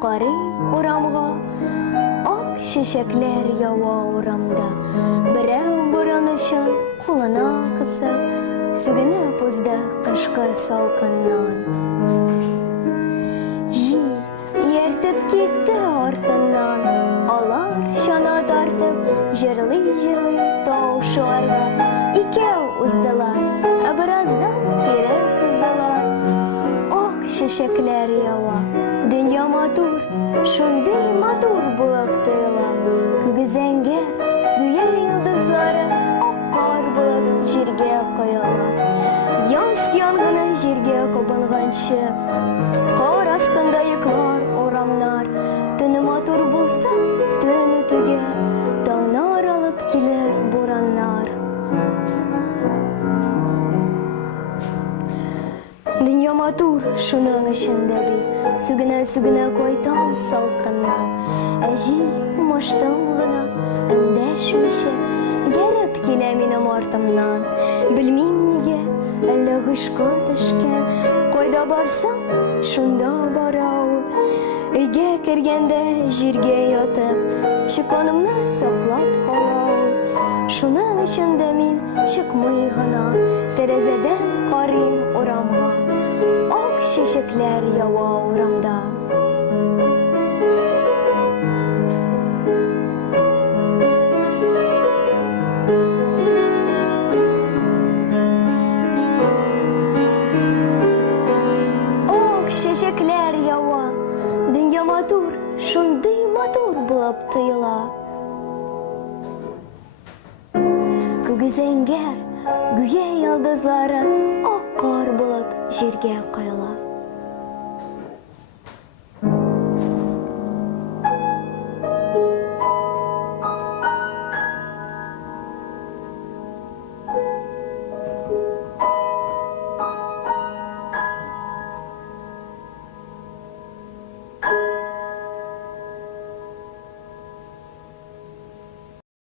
Карыйм урамга, ак чәчәкләр ява урамда. Берәү буран өчен кулына кысып, сүгенеп узды кышкы салкыннан. Җил ияртеп китте артыннан, алар чана тартып, җырлый-җырлый таушыларга икәү уздылар, ә бераздан кире сыздылар. Ак чәчәкләр ява, дөнья матур, шундый матур булып тоела. Күгезәңгәр, гүя йолдызлары ак кар булып җиргә коела. Яз янгыны җиргә кабынганчы, кар астында йоклар урамнар. Төне матур булса, төн үтүгә, таңнар алып килер бураннар. Дөнья матур, шуның өчен дә бит, сүгенә-сүгенә кайтам салкыннан. Ә җил маштым гына, эндәшмичә, ярып килә минем артымнан. Белмим нигә, әллә гышкы төшкән, кайда барсам, шунда бара ул. Өйгә кергәндә җиргә ятып, чыканымны саклап кала ул. Шуның өчен дә мин чыкмый гына, тәрәзәдән карыйм урамга. Ак чәчәкләр ява урамда. Ак чәчәкләр ява, дөнья матур, шундый матур булып тоела. Күгезәңгәр, гүя йолдызлары ак кар булып җиргә коела.